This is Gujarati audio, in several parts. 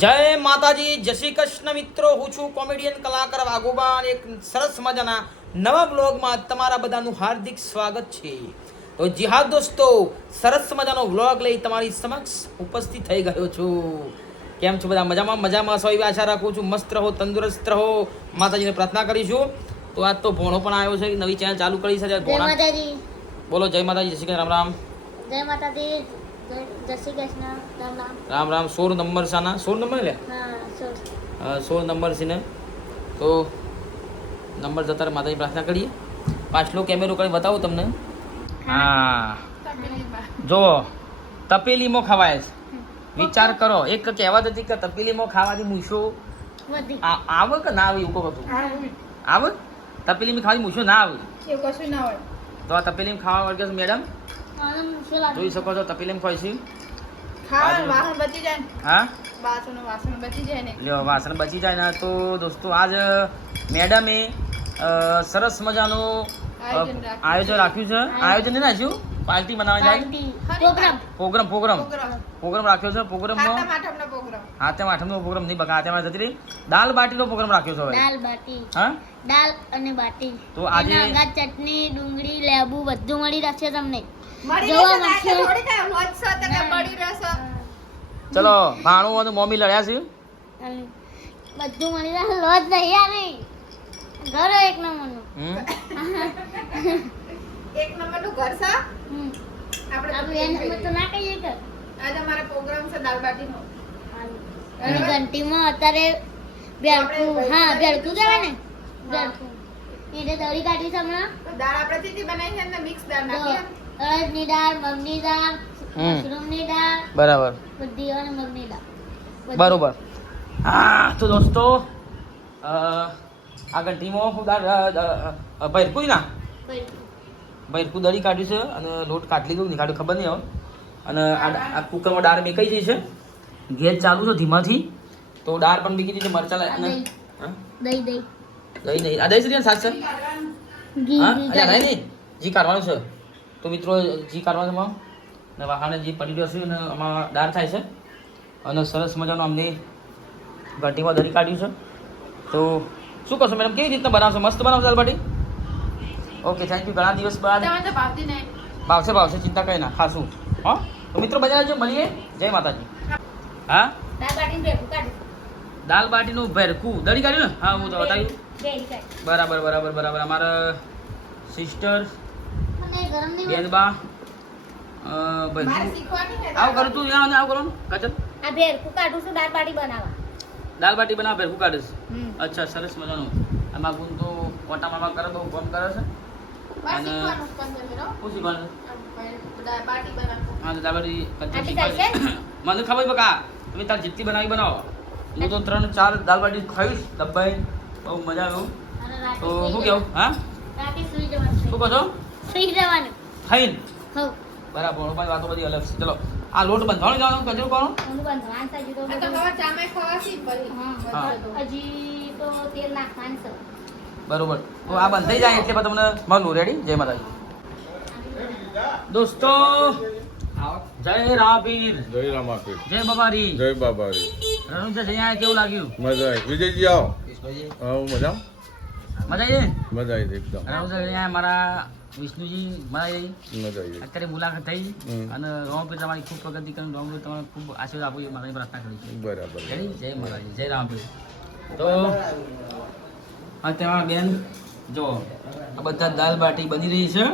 જય માતાજી જય શ્રી કૃષ્ણ મિત્રો. હું છું કોમેડિયન કલાકાર વાઘુબાન એક સરસ મજાના નવા વ્લોગમાં તમારા બધાનું હાર્દિક સ્વાગત છે. તો જી હા દોસ્તો સરસ મજાનો વ્લોગ લઈ તમારી સમક્ષ ઉપસ્થિત થઈ ગયો છું. કેમ છો બધા? મજામાં? મજામાં છો એવી આશા રાખું છું. મસ્ત રહો તંદુરસ્ત રહો. માતાજીને પ્રાર્થના કરીશું. તો આજ તો ભોણો પણ આવ્યો છે નવી ચેનલ ચાલુ કરી છે બોલો જય માતાજી જય શ્રી રામ રામ. જય માતાજી. રામ રામ. સોળ નંબર સાના? સોળ નંબર લે સોળ. નંબર છે ને તો નંબર જતા માતાજી પ્રાર્થના કરીએ. પાછલો કેમેરો કરી બતાવું તમને. હા. જો તપેલીમાં ખવાય છે. વિચાર કરો એક કહેવત હતી કે તપેલીમાં ખાવાથી મૂછો આવે કે ના આવે એવું કહું હતું? આવે. તપેલીમાં ખાવાથી મૂછો ના આવે? કશું ના હોય. તો આ તપેલીમાં ખાવા વર્ગે મેડમ? જોઈ શકો છો તપેલીમાં ખાવાનું વાસણ બચી જાય હા? વાસણ વાસણ બચી જાય ને. લ્યો વાસણ બચી જાય ને તો દોસ્તો આજ મેડમે સરસ મજાનું આયોજન રાખ્યું. આયોજન રાખ્યું છે. આયોજન નહીં રાખ્યું? પાર્ટી મનાવવા જાય programme. Programme programme. Programme. Programme રાખ્યો છે આઠમ પ્રોગ્રામ. હાથે આઠમનો પ્રોગ્રામ નહીં બકા હાથે જતી રહી. દાલ બાટીનો પ્રોગ્રામ રાખ્યો છે દાલ બાટી. હા? દાલ અને બાટી. તો આજે- આગા ચટણી ડુંગળી લેબુ બધું મળી રહેશે તમને. મળી જોવા મળશે. ચલો ભાણો અને મમ્મી લડ્યા છે. બધું મળી રહેશે લોજ નહીં આ નહીં. ઘરો એક નંબરનું હમ? એક નંબરનું ઘર છે. આપણે આપણે નંબર તો ના કહીએ કે આજે મારો પ્રોગ્રામ છે દાળ બાટીનો. અને ઘંટીમાં અત્યારે બેળકું હા બેળકું કહેવાય ને? બેળકું એટલે દળી કાઢી છે હમણાં. દાળ આપણે ચીટી બનાવી છે ને મિક્સ દાળ નાખી અડદની દાળ મગની દાળ. મશરૂમની દાળ બરાબર. બધી અને મગની દાળ. બરોબર. હા તો દોસ્તો આગળ ટીમો હું દાળ અ, ના? ભેળકું. ભૈરકું દળી કાઢ્યું છે અને લોટ કાઢી લીધું નીકાળ્યું ખબર નહીં હવે અને આ આ કુકરમાં દાળ મેકાઈ જઈ છે. ગેસ ચાલુ છે ધીમાથી. તો દાળ પણ બીકી દીધી મરચા અને દહીં. દહીં નહીં. આ દહીં છે ને સાત છે? હા? નહીં જી કાઢવાનું છે. તો મિત્રો જી કાઢવાનું છે એમાં. ને વાહાણે જી પડી રહ્યો છે અને આમાં દાળ થાય છે. અને સરસ મજાનું અમને ઘટીમાં દરી કાઢ્યું છે. તો શું કરશો મેડમ? કેવી રીતના બનાવશો? મસ્ત બનાવશો દાળ બાટી? ઓકે થેન્ક યુ ઘણા દિવસ બાદ ભાવશે ભાવશે ચિંતા કઈ ના ખાશું. હા? તો મિત્રો બજાર જો મળીએ. જય માતાજી. હા? દાલ બાટીનું ભેરકું દળી કાઢ્યું ને? હા હું તો બતાવ્યું. બરાબર બરાબર બરાબર. અમારા સિસ્ટર બેનબા છે આવું કરું તું ત્યાં આવું કરો ને? આ ભેળકું કાઢું છું દાળ બાટી બનાવવા. દાલ બાટી બનાવ ભેરકું કાઢીશ. હમ. અચ્છા સરસ મજાનું. આમાં ગુણ તો મામા કરે બહુ કોમ કરે છે. અને-. શું શીખવાનું? હા તો. મને ખબર બકા તમે તાર જેટલી બનાવી બનાવો. હું તો ત્રણ ચાર દાલ બાટી ખાઈશ દબાઈ બહુ મજા આવ્યું તો શું. કેવું? હા? રાતે સુઈ શું કહો છો? ખાઈને? બરાબર પણ વાતો બધી અલગ છે. ચલો આ લોટ બંધાવણ જવાનું કજરું કરો બંધાવણ હજી તો બધું. ચામે તો. હજી તો તેલ નાખવાનું છે. બરોબર. તો આ બંધાઈ જાય એટલે તમને મળું. રેડી જય માતાજી. દોસ્તો જય રાપીર જય રામાપીર. જય બબારી. જય બાબારી. રણુજા આયા કેવું લાગ્યું? મજા આવી. વિજયજી આવો. હા મજા મજા આવી મજા આવી એકદમ. રણુજા મારા વિષ્ણુજી મજા આવી. મજા આવી. અત્યારે મુલાકાત થઈ. અને રોમપીર તમારી ખૂબ પ્રગતિ કરી. રોમપીર તમારે ખૂબ આશીર્વાદ આપો એ પ્રાર્થના કરી બરાબર. જય માતાજી. જય રામપીર. તો તેમાં બેન જો આ બધા દાલ બાટી બની રહી છે.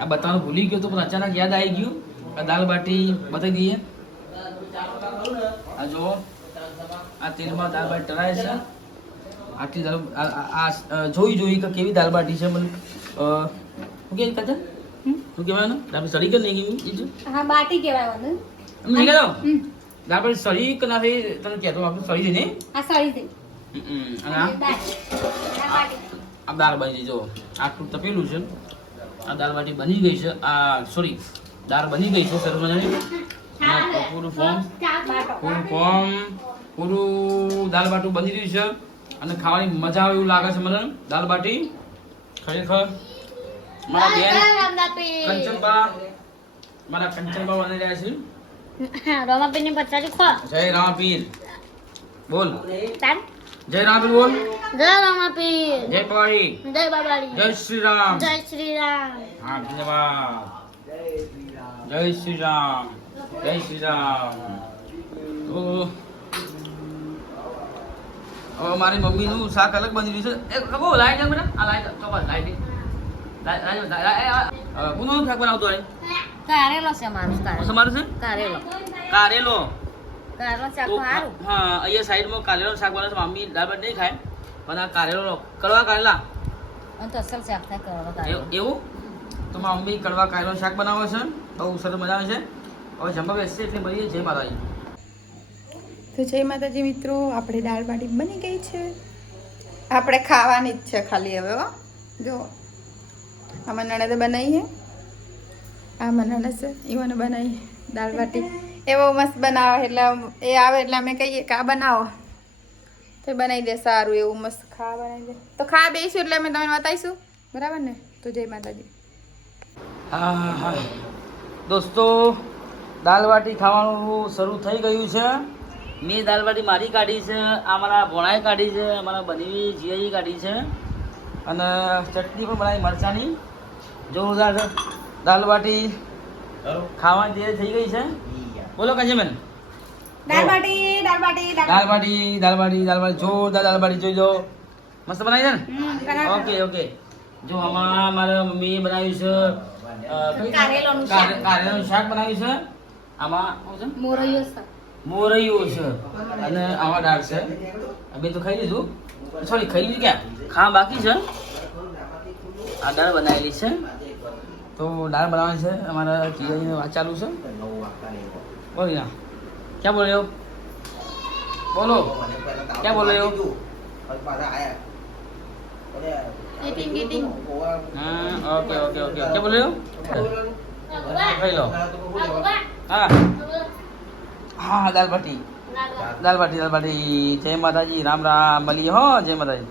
આ બતાવવાનું ભૂલી ગયો તો પણ અચાનક યાદ આવી ગયું. આ દાલ બાટી બતાવી દઈએ. આ જો આ તેલમાં દાલ બાટી તળાય છે. આટલી દાલ આ- જોઈ જોઈ કે કેવી દાલ બાટી છે મને શું કે કાચા? શું કહેવાય આપણે સળી કે નહીં જો. હા બાટી કહેવાય મને. નહીં કહેતો? દાલ બાટી સળી કે ના થઈ તને કહેતો આપણે સળી જઈને આ સળી અને આ આ દાળ ગઈ જો. આટલું તપેલું છે. આ દાળ બાટી બની ગઈ છે. આ સોરી દાળ બની ગઈ છે સરસ મજાની પૂરું ફોર્મ પૂરું ફોર્મ પૂરું દાળ બાટું બની રહ્યું છે. અને ખાવાની મજા આવે એવું લાગે છે મને. દાળ બાટી ખરેખર મારા બેન કંચનબા મારા કંચનબા બની રહ્યા છે. રોમાપીર ને પચારી ખો. જય રામપીર બોલ. તાન. જય રામ બોલ. જય રામાપીર જય પાળી જય બાબાડી જય શ્રી રામ જય શ્રી રામ હા ધન્યવાદ. જય શ્રી રામ જય શ્રી રામ તો હવે મારી મમ્મીનું શાક અલગ બની રહ્યું છે. એ કબો લાઈટ છે બેટા આ લાઈટ તો બસ લાઈટ કોનું શાક બનાવતો હોય. કારેલો છે મારું કારેલો. કારેલો. કારેલો. હા અહીંયા સાઈડમાં કારેલો શાક બનાવે છે મમ્મી દાળ ભાત નહીં ખાય. પણ આ કારેલો કડવા કારેલા? અને તો અસલ શાક થાય કારેલો. એવું? તો મારી મમ્મી કડવા કારેલો શાક બનાવે છે. બહુ સરસ મજા આવે છે. હવે જમવા બેસશે એટલે બધી જય માતાજી. તો જય માતાજી મિત્રો આપણે દાળ બાટી બની ગઈ છે. આપણે ખાવાની જ છે ખાલી હવે હો. જો આમાં નણંદે બનાવી બનાવીએ આ નણંદ છે મને બનાવી દાળ બાટી. એવો મસ્ત બનાવે એટલે એ આવે એટલે અમે કહીએ કે આ બનાવો. તો બનાવી દે, સારું એવું મસ્ત ખા બનાવી દે. તો ખા બેસીશું એટલે અમે તમને બતાવીશું. બરાબર ને? તો જય માતાજી. હા હા દોસ્તો દાલ બાટી ખાવાનું શરૂ થઈ ગયું છે. મેં દાલ બાટી મારી કાઢી છે, આ મારા ભોણાએ કાઢી છે અમારા બની જીઆઈ કાઢી છે. અને ચટણી પણ બનાવી મરચાંની. જોરદાર છે. દાલ બાટી ખાવાની તૈયારી થઈ ગઈ છે? બોલો કાજીમેન દાળ બાટી દાળ બાટી દાળ બાટી. દાલ બાટી જોરદાર દાળ બાટી જોઈ લો. મસ્ત બનાવી છે ને? Okay okay. જો આમાં મારા મમ્મીએ બનાવ્યું છે કારેલાનું શાક. કારેલાનું શાક બનાવ્યું છે. આમાં મોરૈયો શાક મોરૈયું છે. અને આમાં દાળ છે. અમે તો ખાઈ લીધું. સોરી ખાઈ લીધું ક્યાં? ખા બાકી છે. આ દાળ બનાવેલી છે. તો દાળ બનાવવાની છે. અમારા જીજાજીને વાત ચાલુ છે. બોલ ના ક્યાં બોલ્યો બોલો. ક્યાં બોલ્યો હા, ઓકે ઓકે ઓકે. ક્યાં બોલ્યો ખાઈ લો. હા. હા, દાલ બાટી. દાલ બાટી દાલ બાટી. જય માતાજી. રામ રામ. મળીએ હો, જય માતાજી.